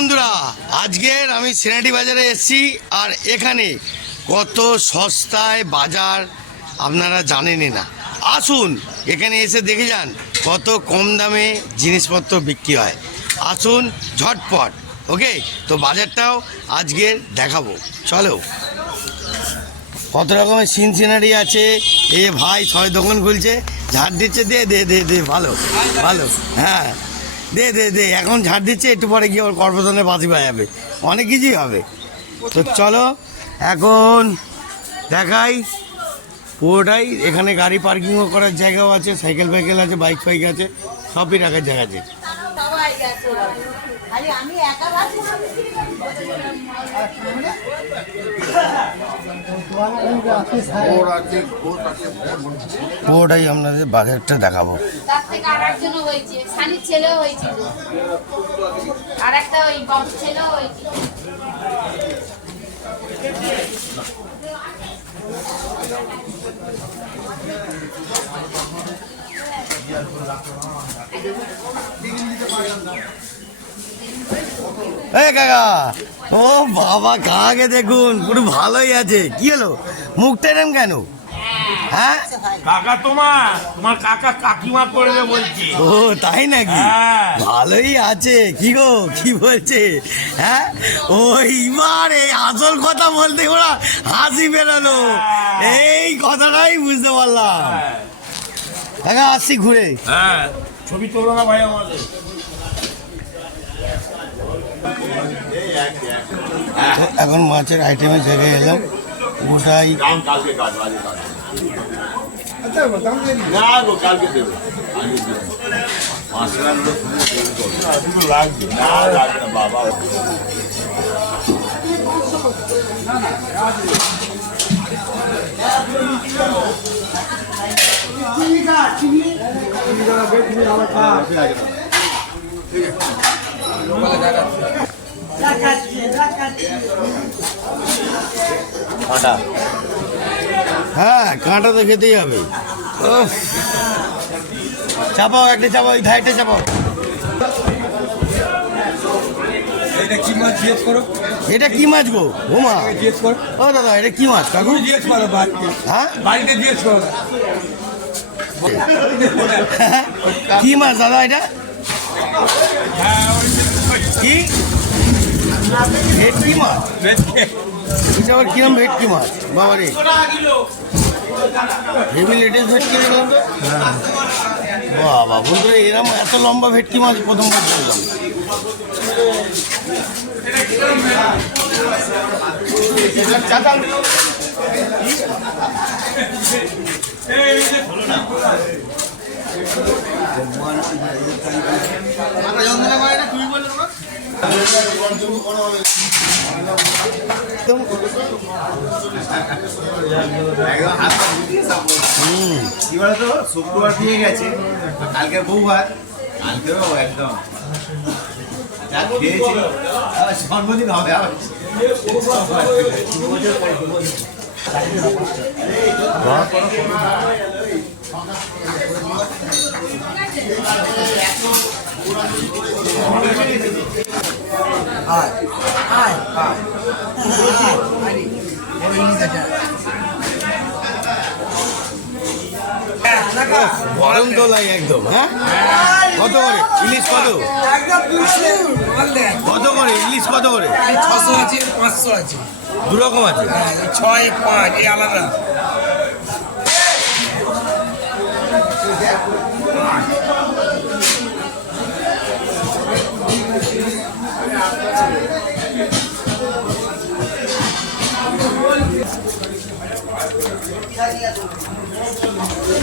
বন্ধুরা, আজকের আমি সেনাটি বাজারে এসেছি। আর এখানে কত সস্তায় বাজার আপনারা জানেনই না। আসুন এখানে এসে দেখে যান কত কম দামে জিনিসপত্র বিক্রি হয়। আসুন ঝটপট। ওকে, তো বাজারটাও আজকের দেখাবো, চলো। কত রকমের সিনারি আছে। এ ভাই ছয় দোকান খুলছে, ঝাড় দিচ্ছে। দে দে দে দে, ভালো ভালো, হ্যাঁ দে দে দে। এখন ঝাড় দিচ্ছে, একটু পরে গিয়ে ওর কর্পোরেশনে বাজি বাজাবে, অনেক কিছুই হবে। তো চলো এখন দেখাই পুরোটাই। এখানে গাড়ি পার্কিংও করার জায়গাও আছে, সাইকেল ফাইকেল আছে, বাইক ফাইক আছে, সবই রাখার জায়গা আছে। পুরোটাই আপনাদের বাজারটা দেখাবো। কাকা, ও বাবা, কাকে দেখুন, পুরো ভালোই আছে। কি হলো, মুখটা এরম কেন? হ্যাঁ কাকা, তোমার কাকা কাকিমা করবে বলছি। ও তাই নাকি? ভালোই আছে। কি গো, কি বলছে? হ্যাঁ, ওইবার এই আসল কথা বলতে ওরা হাসি বেরোলো। এই কথাটাই বুঝতে পারলাম। কাকা আসছি ঘুরে। হ্যাঁ, ছবি তোলো না ভাই আমাদের। এখন মাছের আইটেমের জায়গায় এলাম। ওটাই হ্যাঁ, কাঁটা তো খেতেই হবে। চাপাও, একটা চাপাও, এই ধাইটা চাপাও। এটা কি মাছ জিজ্ঞেস করো? এটা কি মাছ গো? ওমা, জিজ্ঞেস করো। ও দাদা, এটা কি মাছ কাকু? জিজ্ঞেস করো বাড়িতে। হ্যাঁ, বাড়িতে জিজ্ঞেস করো। কি মাছ দাদা এটা? কি ভেটকি মাছ? এটা আবার কিরম ভেটকি মাছ বাবা রে? হেভি লেটেস্ট ভেটকি দেখলাম তো। বাবা, বলতো এরম এত লম্বা ভেটকি মাছ প্রথমবার দেখলাম। এবারে তো শুক্রবার দিয়ে গেছে, কালকে বউবার, কালকেও একদম যা খেয়েছি জন্মদিন হবে আবার। গরম দোলাই একদম। হ্যাঁ, কত করে ইলিশ? কত করে ইলিশ? কত করে? 600 আছে, 500 আছে, দু রকম আছে। 6, 5 এই আলাদা।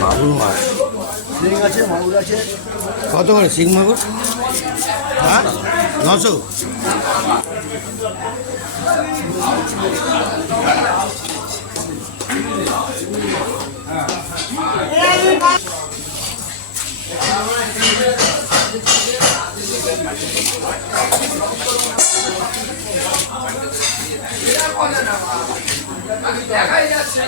মাগুর মাছ, শিং আছে, মাগুর আছে। কত করে শিং মাগুর? হ্যাঁ, 900। দেখাই যাচ্ছে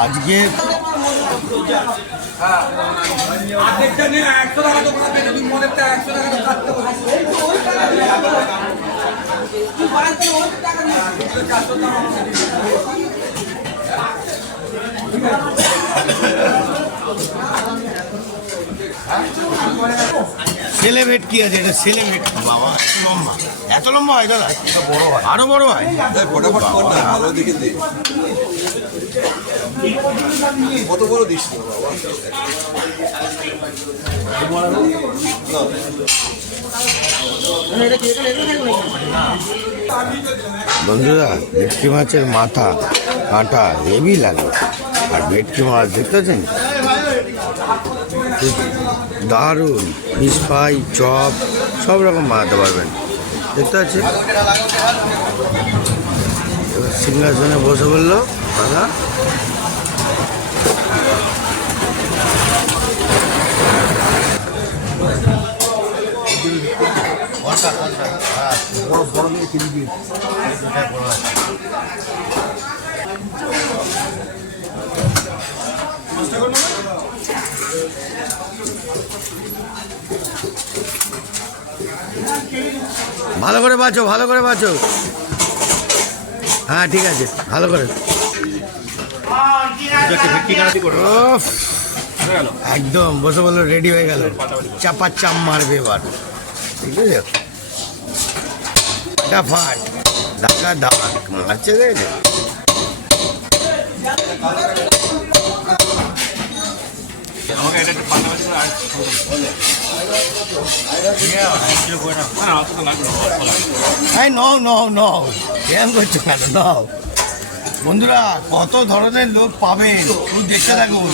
আজকে আর্ধেকটা নিয়ে 100 টাকা তো পাবে, তুমি মনেরটা 100 টাকা তো কাটতে হবে। ছেলে ভেটকি আছে, এটা ছেলে ভেটকি। বাবা এত লম্বা হয় দাদা? বড় হয়, আরো বড় হয়। ফটাফট কর না, ভালো দেখে দে। কত বড় দিস না বাবা। বন্ধুরা, ভেটকি মাছের মাথা কাঁটা হেভি লাগে। আর ভেটকি মাছ দেখতে পাচ্ছেন দারুণ, ফিশ ফ্রাই, চপ সব রকম বানাতে পারবেন। দেখতে পাচ্ছেন সিংহাসনে বসে বললো দাদা। ভালো করে বাঁচো, ভালো করে বাঁচো। হ্যাঁ ঠিক আছে, ভালো করে। উফ, একদম বসে বললো রেডি হয়ে গেল, চাপা চাপ মারবে এবার। ঠিক আছে, ফাট ধাক্কা ধাক মারছে, দেখেছে? নাও নাও নাও, কেমন করছো কেন? নাও বন্ধুরা, কত ধরনের লোক পাবেন তুই দেখতে থাকুন।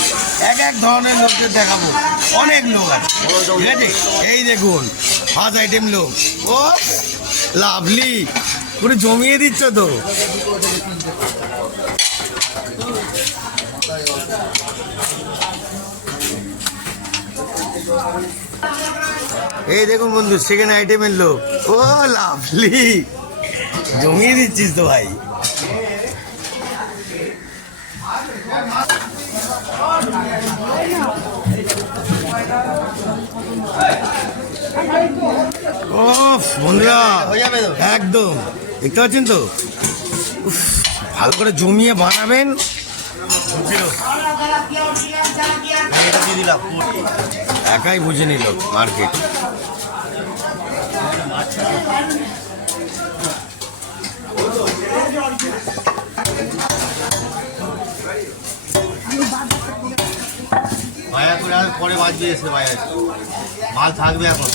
এক এক ধরনের লোকদের দেখাবো, অনেক লোক আছে। ঠিক আছে, এই দেখুন ফার্স্ট আইটেম লোক। ও লাভলি, পুরো জমিয়ে দিচ্ছ তো। এই দেখুন বন্ধু, সেকেন্ড আইটেমের লোক। ও লাভলি, জমিয়ে দিচ্ছিস তো ভাই। ও বন্ধুরা, একদম দেখতে পাচ্ছেন তো, উফ, ভালো করে জমিয়ে বানাবেন। একাই বুঝে নিল মার্কেট। ভাইয়া করে আর পরে বাজবে এসে ভাইয়া, মাল থাকবে এখন।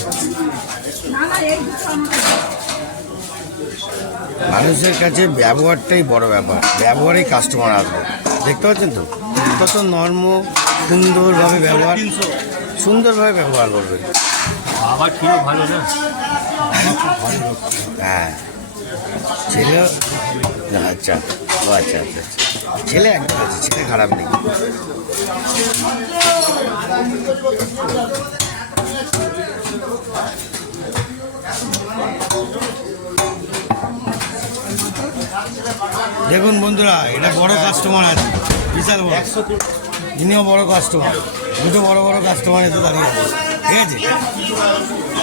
মানুষের কাছে ব্যবহারটাই বড় ব্যাপার, ব্যবহারেই কাস্টমার আসবে। দেখতে পাচ্ছেন তো, কত নর্ম সুন্দরভাবে ব্যবহার, সুন্দরভাবে ব্যবহার করবে। বাবা ছিল ভালো না, হ্যাঁ ছেলে, আচ্ছা ও আচ্ছা আচ্ছা, ছেলে একদম আছে, ছেলে খারাপ নেই। দেখুন বন্ধুরা, এটা বড় কাস্টমার আছে, বিশাল বড়, ইনিও বড় কাস্টমার। দুটো বড় বড় কাস্টমার এতে দাঁড়িয়ে আছে। ঠিক আছে,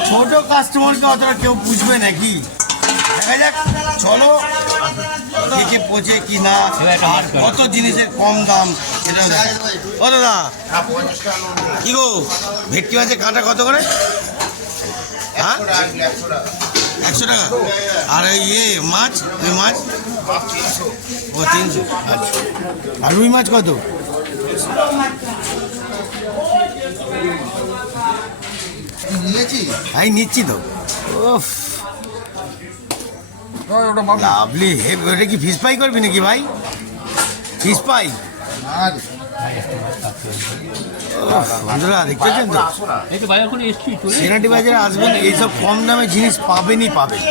ছোট কাস্টমারকে অতটা কেউ বুঝবে নাকি? দেখা যাক, চলো দেখে পচে কি না, আর কত জিনিসের কম দাম সেটাও দেখা। ও দাদা, কি গো, ভেটকি মাছের কাঁটা কত করে? হ্যাঁ 100 টাকা। আর ইয়ে মাছ, ওই মাছ ও 300। আচ্ছা, আর রুই মাছ কত? আমি নিচ্ছি তো। ওফ লাভলি, ওটা কি ফিশ ফ্রাই করবি নাকি ভাই? ফিশ ফ্রাই বন্ধুরা দেখতেছেন তো, সেনাটি বাজারে আসবেন, এইসব কম দামে জিনিস পাবেনই পাবেন।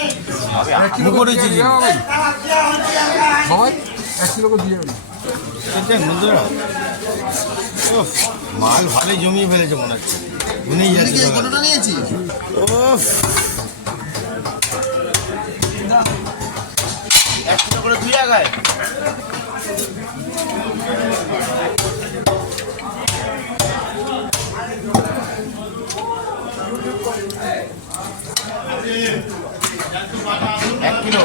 মুখরোচি জিনিস বন্ধুরা। ওফ, মাল ভালোই জমিয়ে ফেলেছে মনে হচ্ছে, শুনেই যাচ্ছে। ওফ, 100 করে 2 জায়গায়। এক কিলো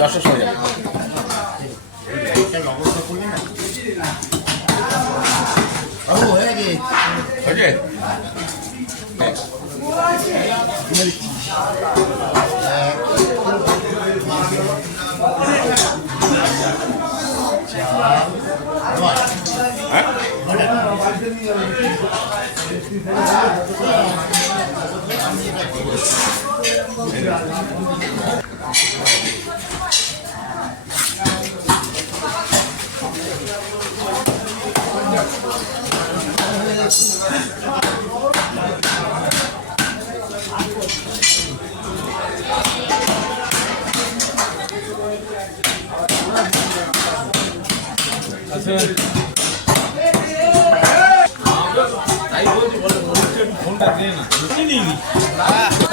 দশটার সময় যাবে হয়ে গেছে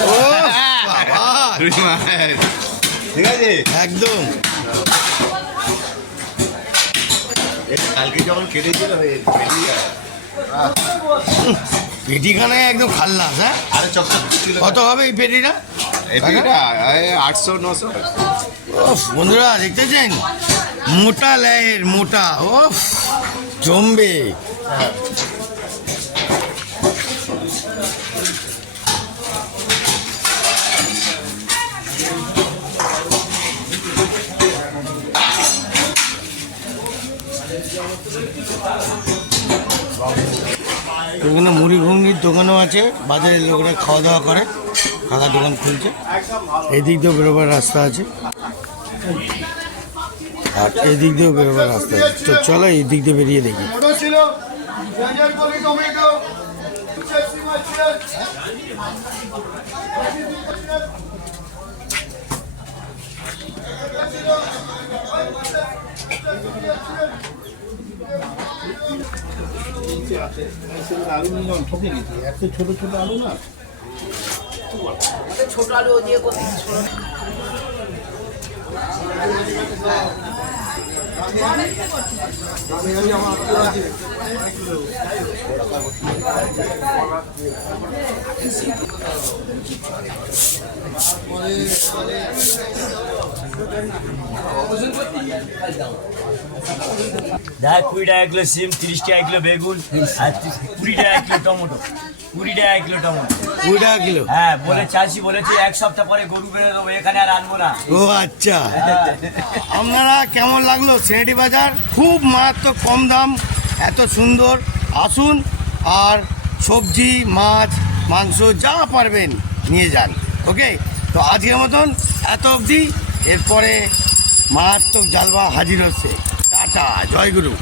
ও বাবা, ঠিক আছে একদম কালকে যখন কেটেছিল পেটিখানায় একদম খাল্লাস। হ্যাঁ, আরে চকচক ছিল কত হবে এই পেটিটা? এটা 800-900 ওফ, বন্ধুরা দেখতেছেন, মোটা লেয়ের, মোটা। ওফ, জমবে। এখানে মুড়ি ঘুগনির দোকানও আছে, বাজারের লোকরা খাওয়া দাওয়া করে, খাওয়া দোকান খুলছে। এই দিক দিয়েও বেরোবার রাস্তা আছে, আর এই দিক দিয়েও বেরোবার রাস্তা আছে। তো চলো এই দিক দিয়ে বেরিয়ে দেখি। আলু নিয়ে যখন ঠকে গেছি, এত ছোট ছোট আলু না। ছোট আলু দিয়ে করতে দেখ 20 টাকা কিলো সিম, 30 টাকা কিলো বেগুন, আর 20 টাকা কিলো টমেটো, 20 টাকা কিলো টমেটো। 20 টাকা কিলো? হ্যাঁ, বলে চাষি বলেছে এক সপ্তাহ পরে গরু বেরো দেবো, এখানে আর আনবো না। ও আচ্ছা। আপনারা কেমন লাগলো সিনেটি বাজার? খুব মারাত্মক কম দাম, এত সুন্দর। আসুন আর সবজি, মাছ, মাংস যা পারবেন নিয়ে যান। ওকে, তো আজকের মতন এত অবধি। এরপরে মারাত্মক জালবা হাজির হচ্ছে। টাটা, জয় গুরু।